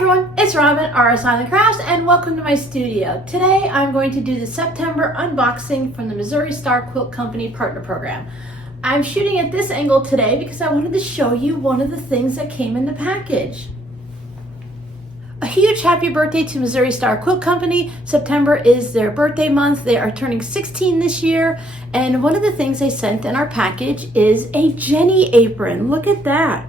everyone, it's Robin, RS Island Crafts, and welcome to my studio. Today I'm going to do the September unboxing from the Missouri Star Quilt Company Partner Program. I'm shooting at this angle today because I wanted to show you one of the things that came in the package. A huge happy birthday to Missouri Star Quilt Company. September is their birthday month. They are turning 16 this year, and one of the things they sent in our package is a Jenny apron. Look at that.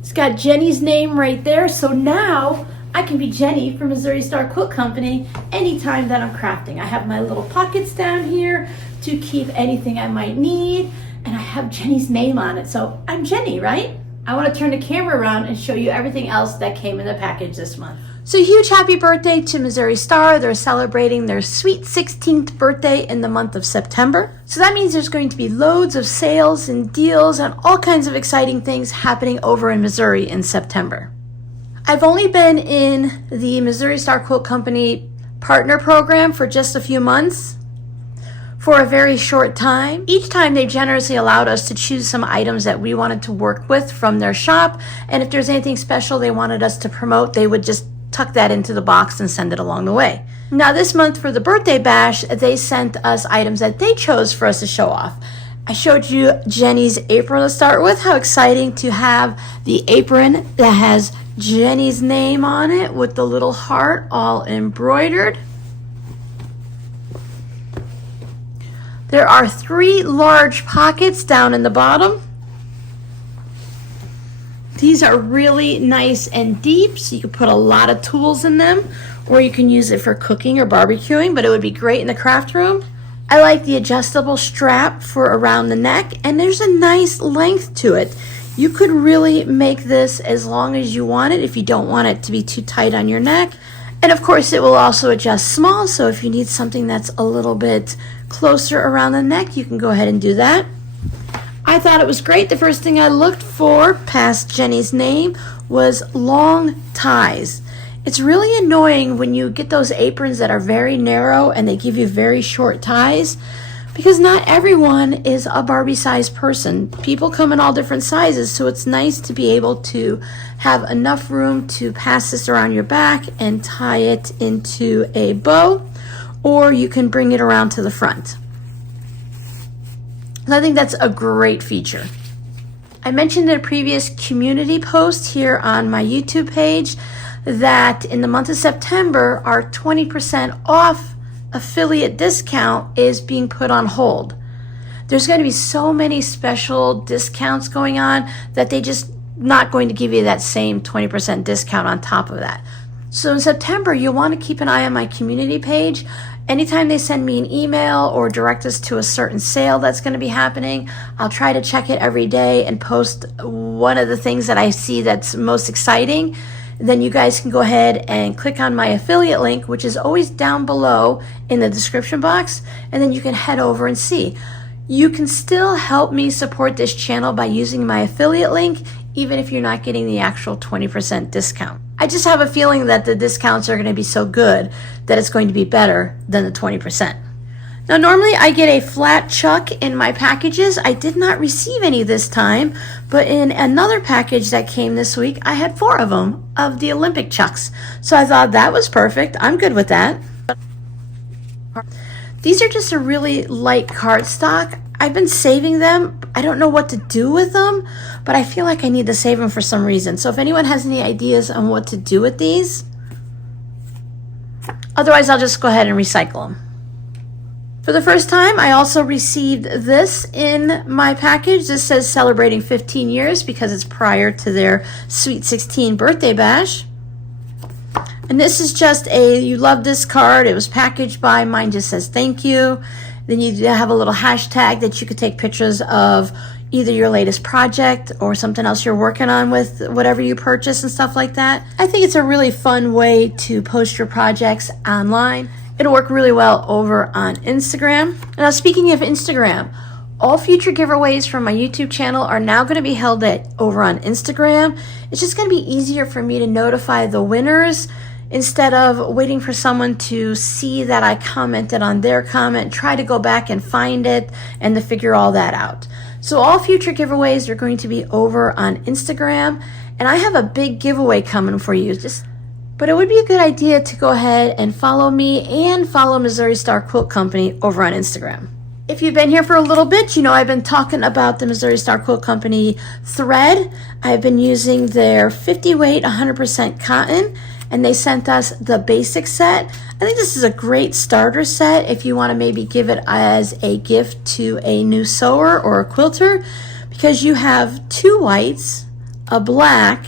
It's got Jenny's name right there, so now I can be Jenny from Missouri Star Quilt Company anytime that I'm crafting. I have my little pockets down here to keep anything I might need, and I have Jenny's name on it, so I'm Jenny, right? I want to turn the camera around and show you everything else that came in the package this month. So huge happy birthday to Missouri Star. They're celebrating their sweet 16th birthday in the month of September. So that means there's going to be loads of sales and deals and all kinds of exciting things happening over in Missouri in September. I've only been in the Missouri Star Quilt Company partner program for just a few months, for a very short time. Each time they generously allowed us to choose some items that we wanted to work with from their shop, and if there's anything special they wanted us to promote, they would just tuck that into the box and send it along the way. Now this month for the birthday bash, they sent us items that they chose for us to show off. I showed you Jenny's apron to start with. How exciting to have the apron that has Jenny's name on it with the little heart all embroidered. There are 3 large pockets down in the bottom. These are really nice and deep, so you can put a lot of tools in them, or you can use it for cooking or barbecuing, but it would be great in the craft room. I like the adjustable strap for around the neck, and there's a nice length to it. You could really make this as long as you want it if you don't want it to be too tight on your neck. And of course it will also adjust small, so if you need something that's a little bit closer around the neck, you can go ahead and do that. I thought it was great. The first thing I looked for past Jenny's name was long ties. It's really annoying when you get those aprons that are very narrow and they give you very short ties, because not everyone is a Barbie sized person. People come in all different sizes, so it's nice to be able to have enough room to pass this around your back and tie it into a bow, or you can bring it around to the front. I think that's a great feature. I mentioned in a previous community post here on my YouTube page that in the month of September, our 20% off affiliate discount is being put on hold. There's going to be so many special discounts going on that they just not going to give you that same 20% discount on top of that. So in September, you'll want to keep an eye on my community page. Anytime they send me an email or direct us to a certain sale that's going to be happening, I'll try to check it every day and post one of the things that I see that's most exciting. Then you guys can go ahead and click on my affiliate link, which is always down below in the description box, and then you can head over and see. You can still help me support this channel by using my affiliate link, even if you're not getting the actual 20% discount. I just have a feeling that the discounts are going to be so good that it's going to be better than the 20%. Now normally I get a flat chuck in my packages. I did not receive any this time, but in another package that came this week, I had 4 of them, of the Olympic chucks. So I thought that was perfect. I'm good with that. These are just a really light cardstock. I've been saving them. I don't know what to do with them, but I feel like I need to save them for some reason. So if anyone has any ideas on what to do with these, otherwise I'll just go ahead and recycle them. For the first time, I also received this in my package. This says celebrating 15 years because it's prior to their Sweet 16 birthday bash. And this is just a, you love this card. It was packaged by, mine just says thank you. Then you have a little hashtag that you could take pictures of either your latest project or something else you're working on with whatever you purchase and stuff like that. I think it's a really fun way to post your projects online. It'll work really well over on Instagram. Now speaking of Instagram, all future giveaways from my YouTube channel are now going to be held over on Instagram. It's just going to be easier for me to notify the winners instead of waiting for someone to see that I commented on their comment, try to go back and find it, and to figure all that out. So all future giveaways are going to be over on Instagram, And I have a big giveaway coming for you. But it would be a good idea to go ahead and follow me and follow Missouri Star Quilt Company over on Instagram. If you've been here for a little bit, you know I've been talking about the Missouri Star Quilt Company thread. I've been using their 50 weight 100% cotton, and they sent us the basic set. I think this is a great starter set if you want to maybe give it as a gift to a new sewer or a quilter, because you have 2 whites, a black,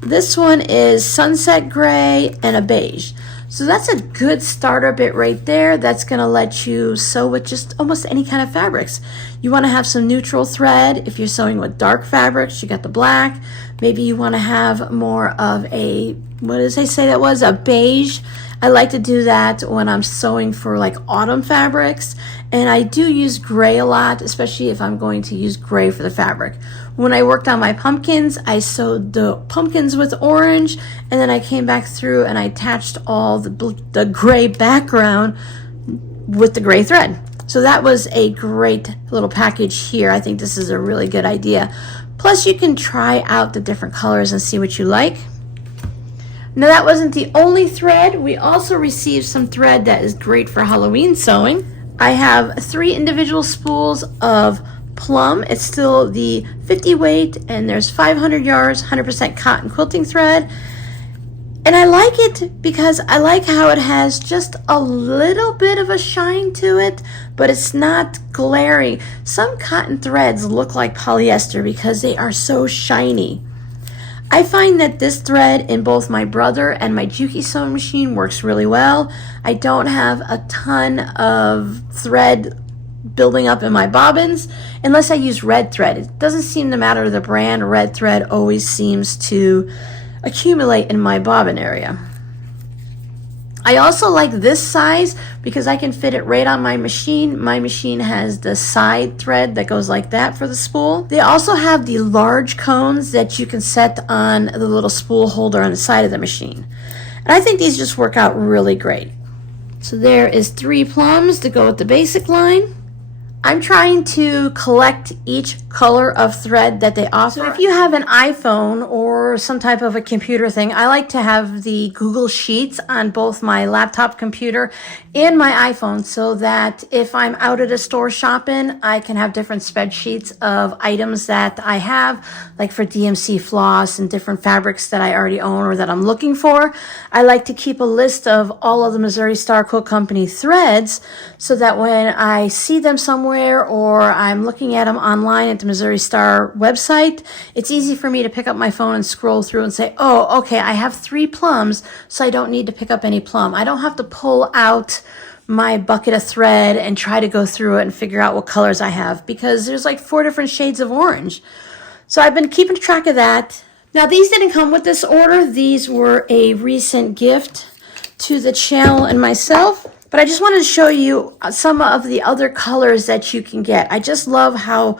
this one is sunset gray, and a beige. So that's a good starter bit right there. That's going to let you sew with just almost any kind of fabrics. You want to have some neutral thread. If you're sewing with dark fabrics, you got the black. Maybe you want to have more of a, what did I say that was? A beige. I like to do that when I'm sewing for like autumn fabrics. And I do use gray a lot, especially if I'm going to use gray for the fabric. When I worked on my pumpkins, I sewed the pumpkins with orange, and then I came back through and I attached all the gray background with the gray thread. So that was a great little package here. I think this is a really good idea. Plus you can try out the different colors and see what you like. Now that wasn't the only thread. We also received some thread that is great for Halloween sewing. I have 3 individual spools of plum. It's still the 50 weight, and there's 500 yards, 100% cotton quilting thread. And I like it because I like how it has just a little bit of a shine to it, but it's not glaring. Some cotton threads look like polyester because they are so shiny. I find that this thread in both my Brother and my Juki sewing machine works really well. I don't have a ton of thread building up in my bobbins unless I use red thread. It doesn't seem to matter the brand. Red thread always seems to accumulate in my bobbin area. I also like this size because I can fit it right on my machine. My machine has the side thread that goes like that for the spool. They also have the large cones that you can set on the little spool holder on the side of the machine. And I think these just work out really great. So there is 3 plums to go with the basic line. I'm trying to collect each color of thread that they offer. So if you have an iPhone or some type of a computer thing, I like to have the Google Sheets on both my laptop computer and my iPhone so that if I'm out at a store shopping, I can have different spreadsheets of items that I have, like for DMC floss and different fabrics that I already own or that I'm looking for. I like to keep a list of all of the Missouri Star Quilt Company threads so that when I see them somewhere or I'm looking at them online at the Missouri Star website, it's easy for me to pick up my phone and scroll through and say, oh, okay, I have 3 plums, so I don't need to pick up any plum. I don't have to pull out my bucket of thread and try to go through it and figure out what colors I have because there's like 4 different shades of orange. So I've been keeping track of that. Now these didn't come with this order. These were a recent gift to the channel and myself. But I just wanted to show you some of the other colors that you can get. I just love how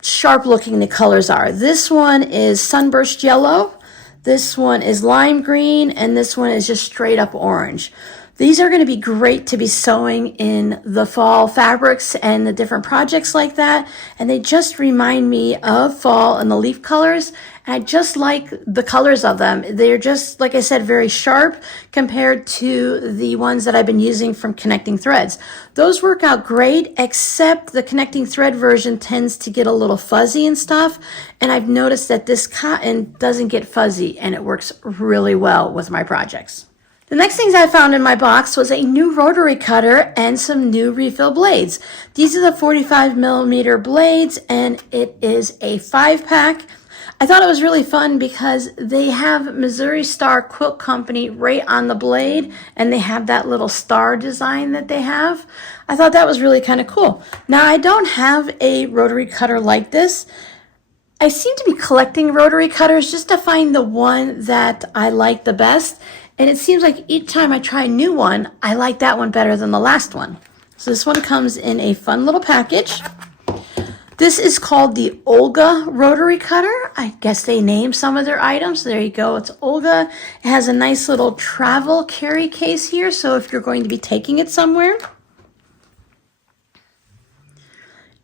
sharp looking the colors are. This one is sunburst yellow, this one is lime green, and this one is just straight up orange. These are going to be great to be sewing in the fall fabrics and the different projects like that. And they just remind me of fall and the leaf colors. And I just like the colors of them. They're just, like I said, very sharp compared to the ones that I've been using from Connecting Threads. Those work out great, except the Connecting Thread version tends to get a little fuzzy and stuff. And I've noticed that this cotton doesn't get fuzzy, and it works really well with my projects. The next things I found in my box was a new rotary cutter and some new refill blades. These are the 45mm blades, and it is a 5-pack. I thought it was really fun because they have Missouri Star Quilt Company right on the blade, and they have that little star design that they have. I thought that was really kind of cool. Now, I don't have a rotary cutter like this. I seem to be collecting rotary cutters just to find the one that I like the best. And it seems like each time I try a new one, I like that one better than the last one. So this one comes in a fun little package. This is called the Olga rotary cutter. I guess they named some of their items. There you go. It's Olga. It has a nice little travel carry case here. So if you're going to be taking it somewhere.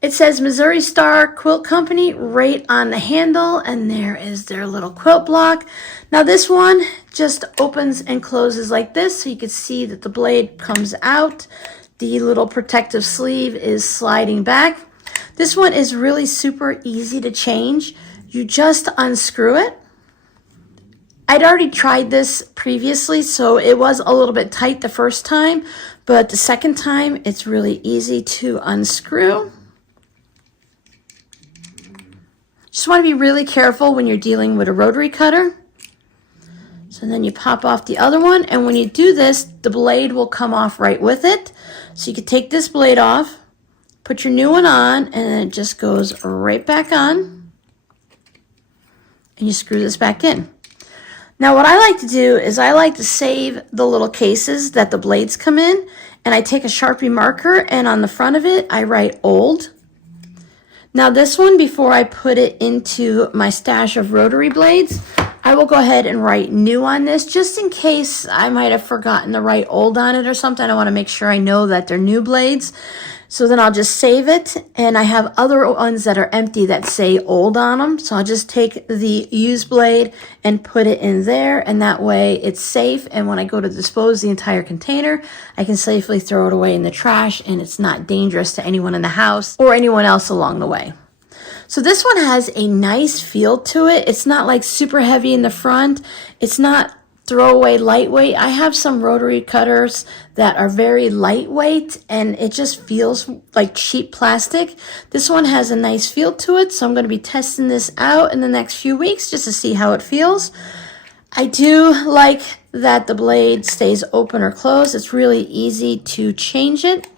It says Missouri Star Quilt Company right on the handle, and there is their little quilt block. Now this one just opens and closes like this, so you can see that the blade comes out. The little protective sleeve is sliding back. This one is really super easy to change. You just unscrew it. I'd already tried this previously, so it was a little bit tight the first time, but the second time it's really easy to unscrew. Just want to be really careful when you're dealing with a rotary cutter. So then you pop off the other one, and when you do this, the blade will come off right with it. So you can take this blade off, put your new one on, and then it just goes right back on. And you screw this back in. Now what I like to do is I like to save the little cases that the blades come in, and I take a Sharpie marker, and on the front of it I write old. Now this one, before I put it into my stash of rotary blades, I will go ahead and write new on this, just in case I might have forgotten to write old on it or something. I want to make sure I know that they're new blades. So then I'll just save it, and I have other ones that are empty that say old on them. So I'll just take the used blade and put it in there, and that way it's safe. And when I go to dispose the entire container, I can safely throw it away in the trash, and it's not dangerous to anyone in the house or anyone else along the way. So this one has a nice feel to it. It's not like super heavy in the front. It's not throwaway lightweight. I have some rotary cutters that are very lightweight, and it just feels like cheap plastic. This one has a nice feel to it, so I'm going to be testing this out in the next few weeks just to see how it feels. I do like that the blade stays open or closed. It's really easy to change it.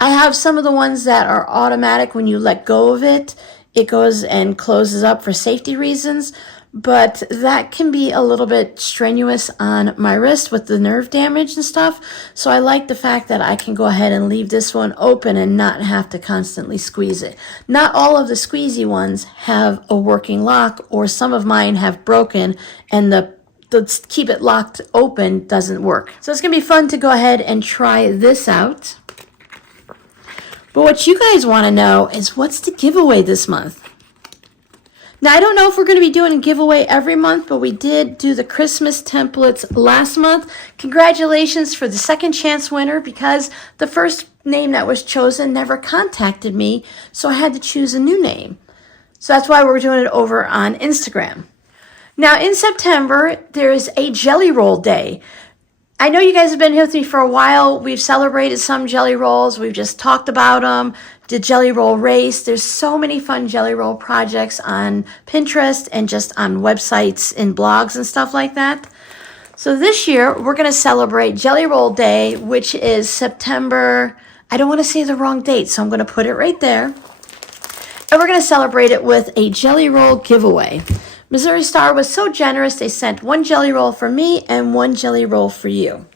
I have some of the ones that are automatic. When you let go of it, it goes and closes up for safety reasons. But that can be a little bit strenuous on my wrist with the nerve damage and stuff. So I like the fact that I can go ahead and leave this one open and not have to constantly squeeze it. Not all of the squeezy ones have a working lock, or some of mine have broken and the keep it locked open doesn't work. So it's going to be fun to go ahead and try this out. But what you guys want to know is, what's the giveaway this month? Now, I don't know if we're going to be doing a giveaway every month, but we did do the Christmas templates last month. Congratulations for the second chance winner, because the first name that was chosen never contacted me, so I had to choose a new name. So that's why we're doing it over on Instagram. Now, in September, there's a Jelly Roll Day. I know you guys have been here with me for a while. We've celebrated some jelly rolls. We've just talked about them. The Jelly Roll Race. There's so many fun jelly roll projects on Pinterest and just on websites and blogs and stuff like that. So this year, we're going to celebrate Jelly Roll Day, which is September. I don't want to say the wrong date, so I'm going to put it right there. And we're going to celebrate it with a Jelly Roll giveaway. Missouri Star was so generous, they sent one jelly roll for me and one jelly roll for you.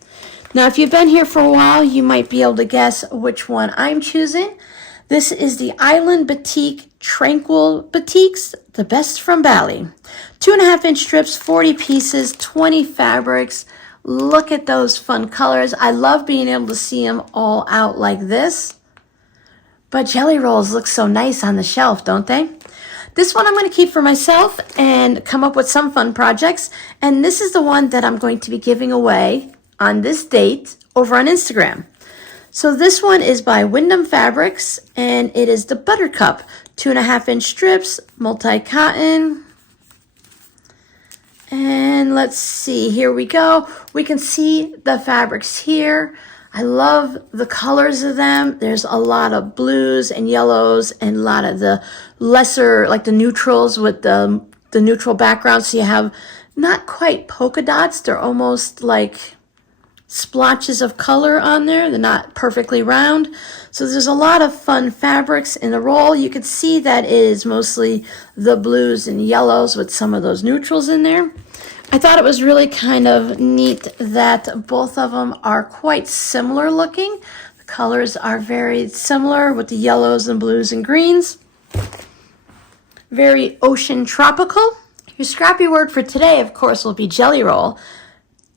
Now, if you've been here for a while, you might be able to guess which one I'm choosing. This is the Island Batik Tranquil Batiks, the best from Bali. 2.5-inch strips, 40 pieces, 20 fabrics. Look at those fun colors. I love being able to see them all out like this. But jelly rolls look so nice on the shelf, don't they? This one I'm going to keep for myself and come up with some fun projects. And this is the one that I'm going to be giving away on this date over on Instagram. So this one is by Wyndham Fabrics, and it is the Buttercup 2.5-inch strips, multi-cotton. And let's see, here we go. We can see the fabrics here. I love the colors of them. There's a lot of blues and yellows and a lot of the lesser, like the neutrals with the neutral background. So you have not quite polka dots. They're almost like splotches of color on there. They're not perfectly round. So there's a lot of fun fabrics in the roll. You can see that it is mostly the blues and yellows with some of those neutrals in there. I thought it was really kind of neat that both of them are quite similar looking. The colors are very similar with the yellows and blues and greens. Very ocean tropical. Your scrappy word for today, of course, will be jelly roll.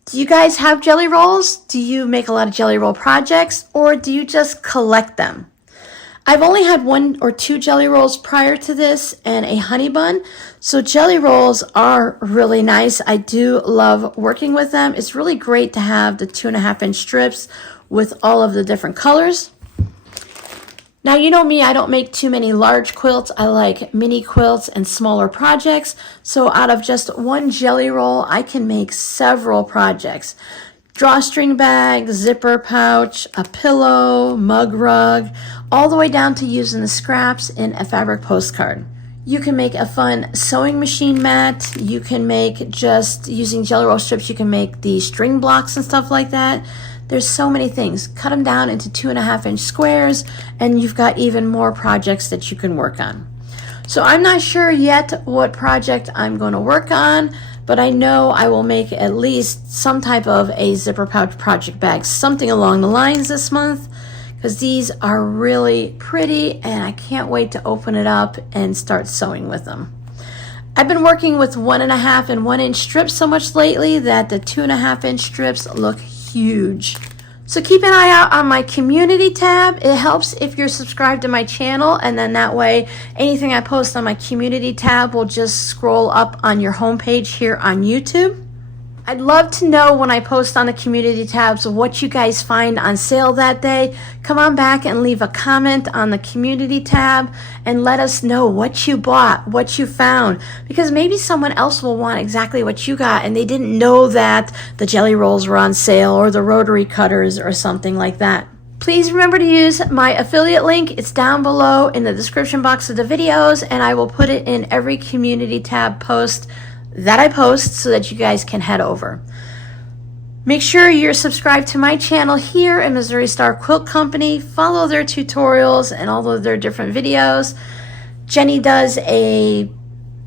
Do you guys have jelly rolls? Do you make a lot of jelly roll projects, or do you just collect them? I've only had 1 or 2 jelly rolls prior to this and a honey bun. So jelly rolls are really nice. I do love working with them. It's really great to have the 2.5-inch strips with all of the different colors. Now, you know me, I don't make too many large quilts. I like mini quilts and smaller projects. So out of just 1 jelly roll, I can make several projects. Drawstring bag, zipper pouch, a pillow, mug rug, all the way down to using the scraps in a fabric postcard. You can make a fun sewing machine mat. You can make, just using jelly roll strips, you can make the string blocks and stuff like that. There's so many things. Cut them down into 2.5-inch squares, and you've got even more projects that you can work on. So I'm not sure yet what project I'm going to work on, but I know I will make at least some type of a zipper pouch project bag, something along the lines this month, because these are really pretty and I can't wait to open it up and start sewing with them. I've been working with 1.5 and 1-inch strips so much lately that the 2.5-inch strips look huge. So keep an eye out on my community tab. It helps if you're subscribed to my channel, and then that way anything I post on my community tab will just scroll up on your homepage here on YouTube. I'd love to know when I post on the community tabs what you guys find on sale that day. Come on back and leave a comment on the community tab and let us know what you bought, what you found, because maybe someone else will want exactly what you got and they didn't know that the jelly rolls were on sale or the rotary cutters or something like that. Please remember to use my affiliate link. It's down below in the description box of the videos, and I will put it in every community tab post that I post so that you guys can head over. Make sure you're subscribed to my channel here at Missouri Star Quilt Company. Follow their tutorials and all of their different videos. Jenny does a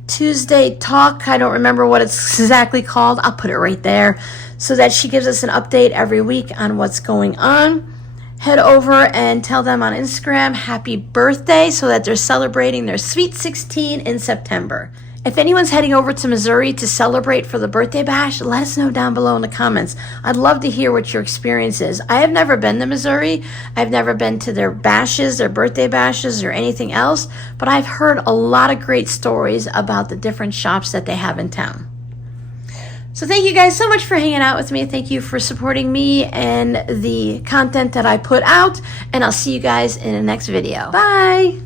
Tuesday talk. I don't remember what it's exactly called. I'll put it right there so that she gives us an update every week on what's going on. Head over and tell them on Instagram happy birthday so that they're celebrating their Sweet 16 in September. If anyone's heading over to Missouri to celebrate for the birthday bash, let us know down below in the comments. I'd love to hear what your experience is. I have never been to Missouri. I've never been to their bashes, their birthday bashes, or anything else, but I've heard a lot of great stories about the different shops that they have in town. So thank you guys so much for hanging out with me. Thank you for supporting me and the content that I put out, and I'll see you guys in the next video. Bye!